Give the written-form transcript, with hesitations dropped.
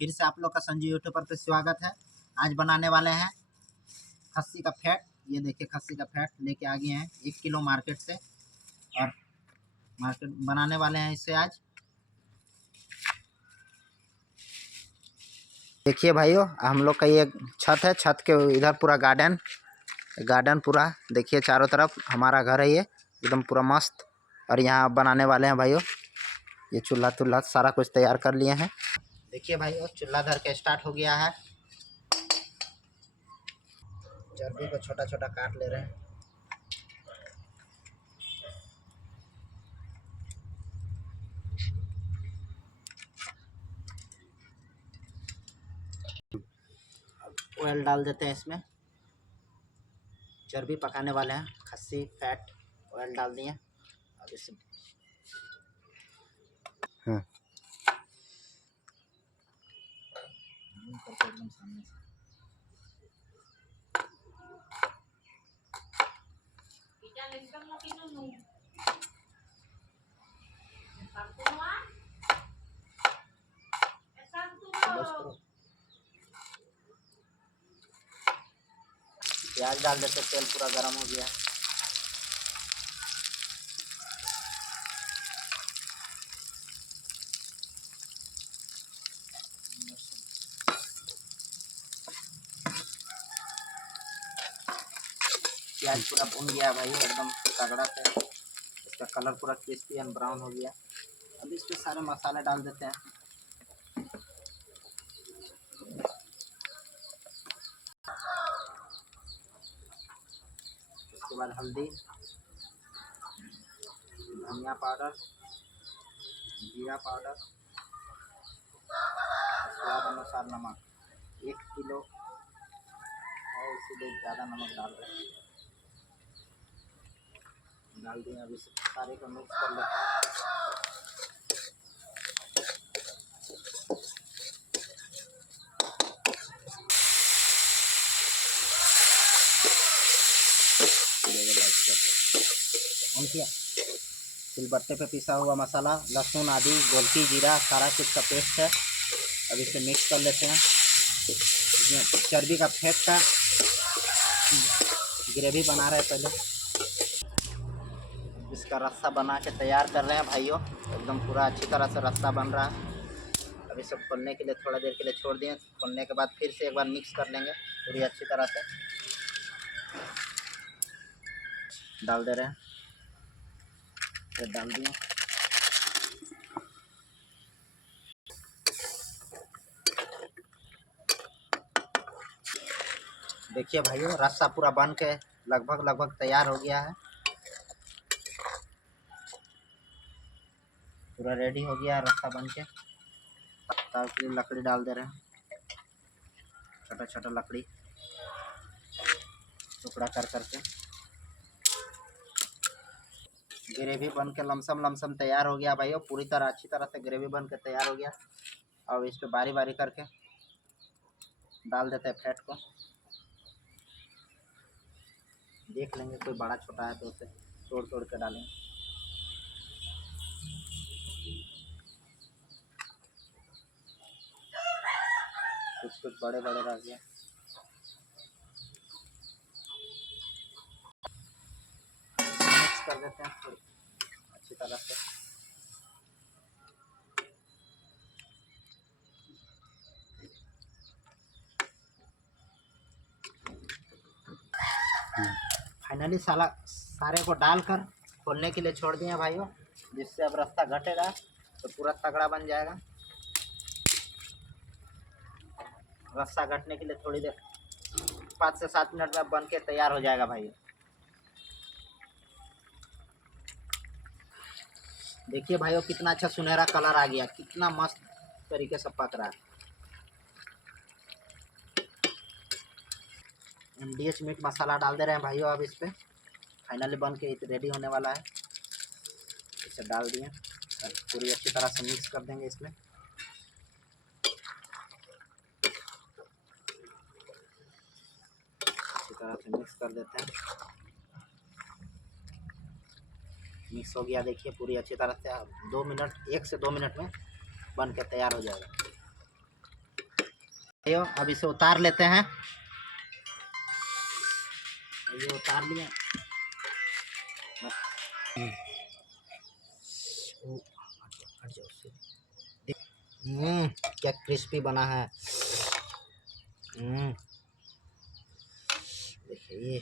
फिर से आप लोग का संजू यूट्यूबर पे स्वागत है। आज बनाने वाले हैं खस्सी का फैट। ये देखिए खस्सी का फैट लेके आ गए हैं 1 किलो मार्केट से, और मार्केट बनाने वाले हैं इसे आज। देखिए भाइयों, हम लोग का ये छत है, छत के इधर पूरा गार्डन पूरा देखिए, चारों तरफ हमारा घर है ये एकदम पूरा मस्त। और यहाँ बनाने वाले हैं भाइयों, ये चूल्हा सारा कुछ तैयार कर लिए हैं। देखिए भाइयों, चूल्हा धर के स्टार्ट हो गया है। चर्बी को छोटा छोटा काट ले रहे हैं। ऑयल डाल देते हैं इसमें। चर्बी पकाने वाले हैं, खस्सी फैट ऑयल डाल दिए। अब इसे एकदम सामने से प्याज डाल देते। तेल पूरा गर्म हो गया। प्याज पूरा भून गया भाई, एकदम तगड़ा से। इसका कलर पूरा क्रिस्पी एंड ब्राउन हो गया। अब इस पे सारे मसाले डाल देते हैं। उसके बाद हल्दी, धनिया पाउडर, जीरा पाउडर, स्वाद अनुसार नमक। 1 किलो है इसीलिए ज़्यादा नमक डाल रहे हैं। डाल दिए। अभी सारे को मिक्स कर लेते हैं। सिलबट्टे पे पिसा हुआ मसाला, लहसुन आदि, गोलकी, जीरा, सारा कुछ का पेस्ट है। अब इसे मिक्स कर लेते हैं। चर्बी का फैट का ग्रेवी बना रहे हैं पहले। इसका रस्सा बना के तैयार कर रहे हैं भाइयों। एकदम पूरा अच्छी तरह से रस्सा बन रहा है। अब इसे खोलने के लिए थोड़ा देर के लिए छोड़ दिए। खोलने के बाद फिर से एक बार मिक्स कर लेंगे पूरी अच्छी तरह से। डाल दे रहे हैं, फिर डाल दिए। देखिए भाइयों, रस्सा पूरा बन के लगभग तैयार हो गया है। पूरा रेडी हो गया है रस्सा बन के। तब के लिए लकड़ी डाल दे रहे हैं, छोटा छोटा लकड़ी टुकड़ा कर करके। ग्रेवी बन के लमसम तैयार हो गया भाइयों। पूरी तरह अच्छी तरह से ग्रेवी बन के तैयार हो गया। अब इस पे बारी बारी करके डाल देते हैं फैट को। देख लेंगे कोई बड़ा छोटा है तो उसे तोड़ के डालेंगे। कुछ बड़े रह गए। मिक्स कर देते हैं थोड़ी अच्छी तरह से। फाइनली सारे को डालकर खोलने के लिए छोड़ दिए भाइयों, जिससे अब रास्ता घटेगा तो पूरा तगड़ा बन जाएगा। रस्सा घटने के लिए थोड़ी देर 5 से 7 मिनट में बन के तैयार हो जाएगा भाई। देखिए भाइयों, कितना अच्छा सुनहरा कलर आ गया, कितना मस्त तरीके से पक रहा है। MDH मीट मसाला डाल दे रहे हैं भाइयों। अब इस पे फाइनली बन के रेडी होने वाला है। इसे डाल दिए और पूरी अच्छी तरह से मिक्स कर देंगे इसमें। अच्छी तरह से मिक्स कर देते हैं। मिक्स हो गया देखिए पूरी अच्छी तरह से। 1 से 2 मिनट में बन के तैयार हो जाएगा। भाइयों अब इसे उतार लेते हैं। ये उतार लिया। क्या क्रिस्पी बना है। देखिए ये